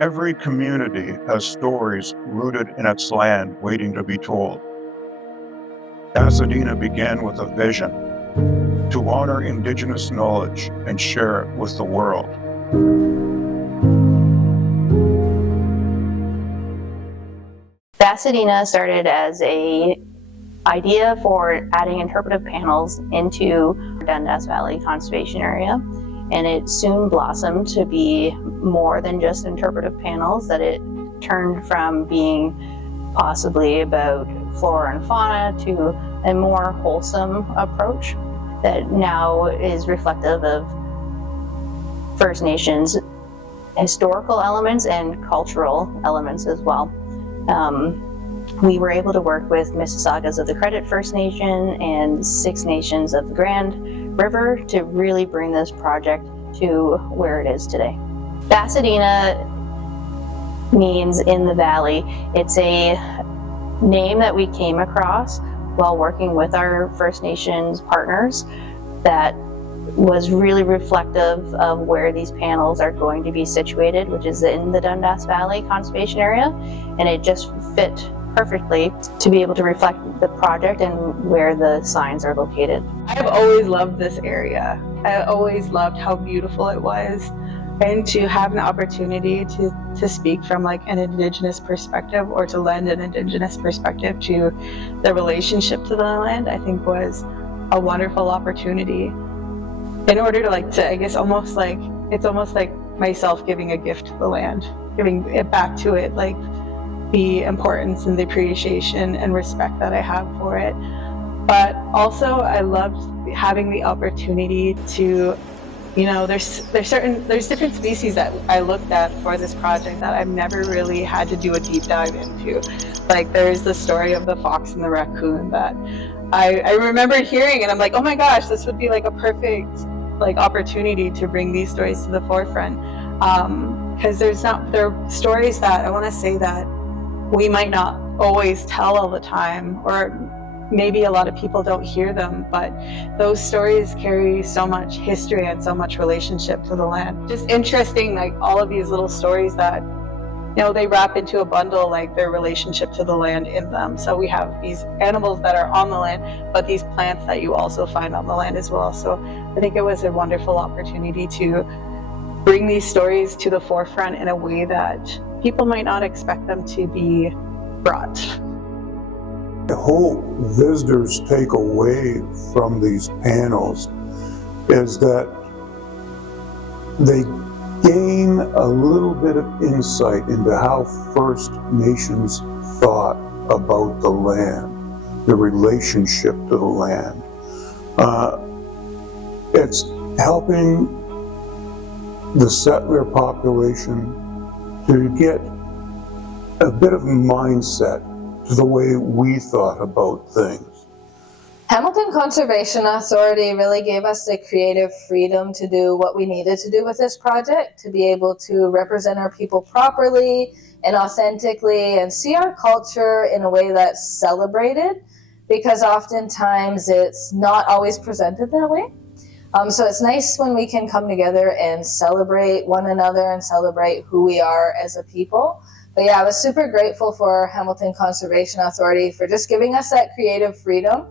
Every community has stories rooted in its land waiting to be told. Basadinaa began with a vision to honor Indigenous knowledge and share it with the world. Basadinaa started as an idea for adding interpretive panels into Dundas Valley Conservation Area, and it soon blossomed to be more than just interpretive panels, that it turned from being possibly about flora and fauna to a more wholesome approach that now is reflective of First Nations historical elements and cultural elements as well. We were able to work with Mississaugas of the Credit First Nation and 6 Nations of the Grand River to really bring this project to where it is today. Basadinaa means in the valley. It's a name that we came across while working with our First Nations partners that was really reflective of where these panels are going to be situated, which is in the Dundas Valley Conservation Area, and it just fit perfectly to be able to reflect the project and where the signs are located. I've always loved this area. I always loved how beautiful it was, and to have an opportunity to speak from like an Indigenous perspective, or to lend an Indigenous perspective to the relationship to the land, I think was a wonderful opportunity. In order to I guess it's almost like myself giving a gift to the land, giving it back to it, like the importance and the appreciation and respect that I have for it. But also I loved having the opportunity to, there's different species that I looked at for this project that I've never really had to do a deep dive into. Like there's the story of the fox and the raccoon that I remember hearing, and I'm like, oh my gosh, this would be like a perfect opportunity to bring these stories to the forefront. Because there are stories that I want to say that we might not always tell all the time, or maybe a lot of people don't hear them, but those stories carry so much history and so much relationship to the land. Just interesting, like all of these little stories that, they wrap into a bundle, like their relationship to the land in them. So we have these animals that are on the land, but these plants that you also find on the land as well. So I think it was a wonderful opportunity to bring these stories to the forefront in a way that people might not expect them to be brought. I hope visitors take away from these panels is that they gain a little bit of insight into how First Nations thought about the land, the relationship to the land. It's helping the settler population to get a bit of mindset to the way we thought about things. Hamilton Conservation Authority really gave us the creative freedom to do what we needed to do with this project, to be able to represent our people properly and authentically and see our culture in a way that's celebrated, because oftentimes it's not always presented that way. So it's nice when we can come together and celebrate one another and celebrate who we are as a people. But yeah, I was super grateful for Hamilton Conservation Authority for just giving us that creative freedom.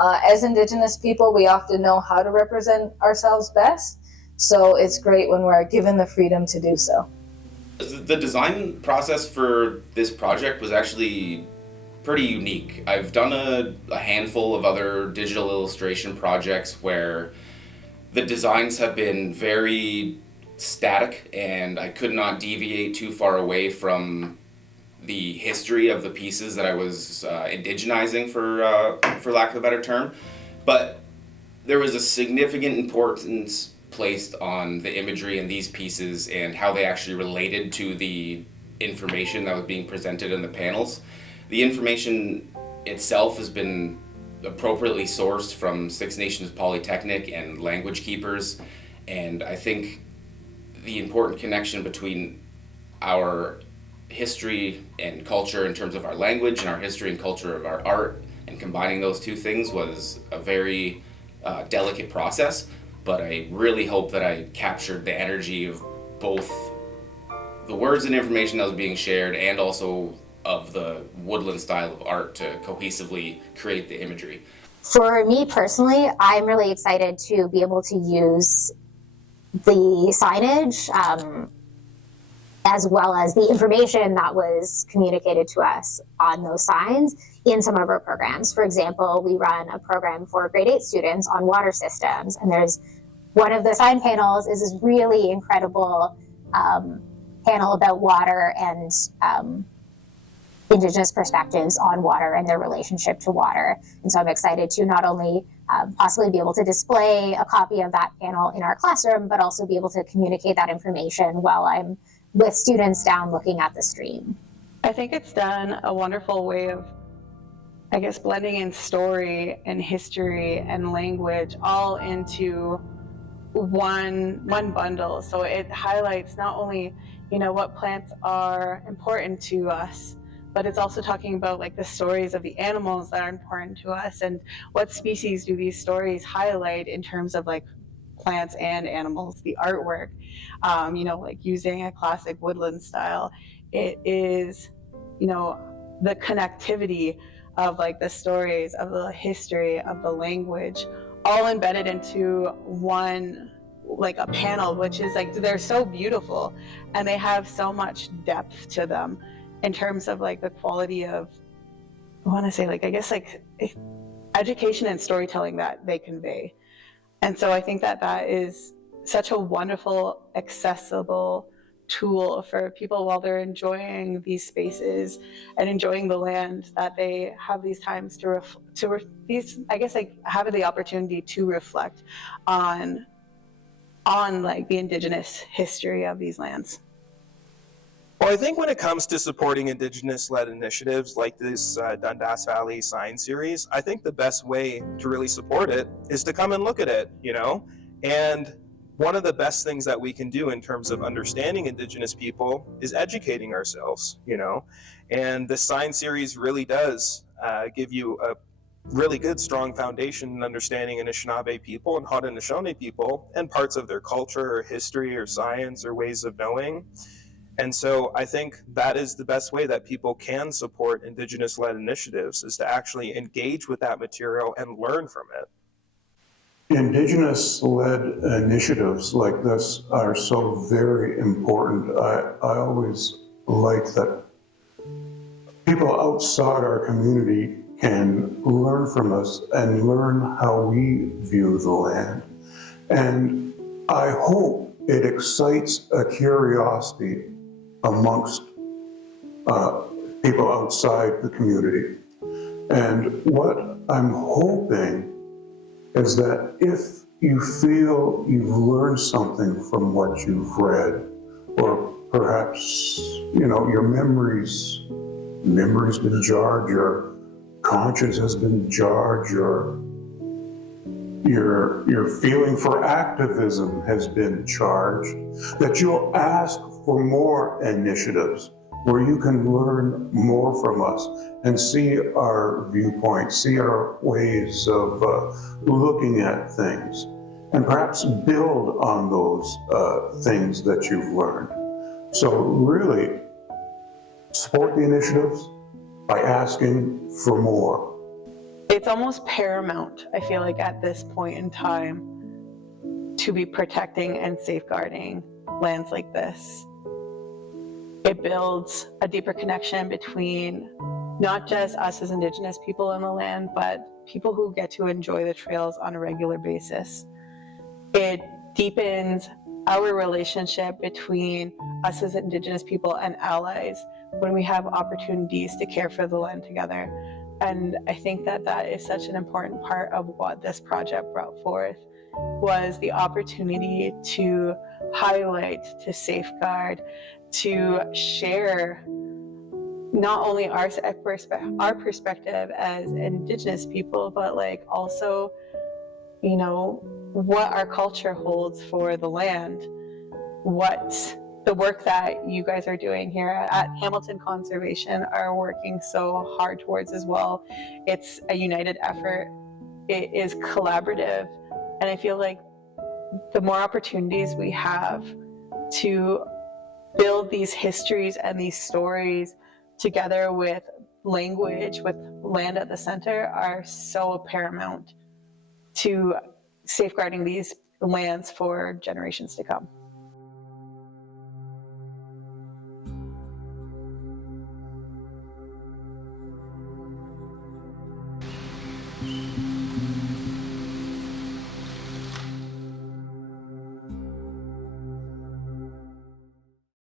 As Indigenous people, we often know how to represent ourselves best. So it's great when we're given the freedom to do so. The design process for this project was actually pretty unique. I've done a handful of other digital illustration projects where the designs have been very static, and I could not deviate too far away from the history of the pieces that I was indigenizing, for lack of a better term. But there was a significant importance placed on the imagery in these pieces and how they actually related to the information that was being presented in the panels. The information itself has been appropriately sourced from Six Nations Polytechnic and Language Keepers, and I think the important connection between our history and culture in terms of our language and our history and culture of our art, and combining those two things was a very delicate process, but I really hope that I captured the energy of both the words and information that was being shared, and also of the woodland style of art to cohesively create the imagery. For me personally, I'm really excited to be able to use the signage as well as the information that was communicated to us on those signs in some of our programs. For example, we run a program for grade 8 students on water systems, and there's one of the sign panels is this really incredible panel about water and Indigenous perspectives on water and their relationship to water. And so I'm excited to not only possibly be able to display a copy of that panel in our classroom, but also be able to communicate that information while I'm with students down looking at the stream. I think it's done a wonderful way of, I guess, blending in story and history and language all into one bundle. So it highlights not only, what plants are important to us, but it's also talking about like the stories of the animals that are important to us, and what species do these stories highlight in terms of like plants and animals, the artwork, like using a classic woodland style. It is, the connectivity of like the stories, of the history, of the language, all embedded into one, like a panel, which is like, they're so beautiful and they have so much depth to them in terms of like the quality of, I want to say like, I guess like education and storytelling that they convey. And so I think that is such a wonderful, accessible tool for people while they're enjoying these spaces and enjoying the land, that they have these times having the opportunity to reflect on like the Indigenous history of these lands. Well, I think when it comes to supporting Indigenous-led initiatives like this Dundas Valley Sign Series, I think the best way to really support it is to come and look at it, And one of the best things that we can do in terms of understanding Indigenous people is educating ourselves, And the Sign Series really does give you a really good, strong foundation in understanding Anishinaabe people and Haudenosaunee people and parts of their culture or history or science or ways of knowing. And so I think that is the best way that people can support Indigenous-led initiatives, is to actually engage with that material and learn from it. Indigenous-led initiatives like this are so very important. I always like that people outside our community can learn from us and learn how we view the land. And I hope it excites a curiosity amongst people outside the community. And what I'm hoping is that if you feel you've learned something from what you've read, or perhaps, your memories been jarred, your conscience has been jarred, your feeling for activism has been charged, that you'll ask for more initiatives where you can learn more from us and see our viewpoints, see our ways of looking at things, and perhaps build on those things that you've learned. So really, support the initiatives by asking for more. It's almost paramount, I feel like, at this point in time, to be protecting and safeguarding lands like this. It builds a deeper connection between not just us as Indigenous people in the land, but people who get to enjoy the trails on a regular basis. It deepens our relationship between us as Indigenous people and allies when we have opportunities to care for the land together. And I think that is such an important part of what this project brought forth, was the opportunity to highlight, to safeguard, to share not only our perspective as Indigenous people, but like also, what our culture holds for the land, what the work that you guys are doing here at Hamilton Conservation are working so hard towards as well. It's a united effort. It is collaborative. And I feel like the more opportunities we have to build these histories and these stories together with language, with land at the center, are so paramount to safeguarding these lands for generations to come.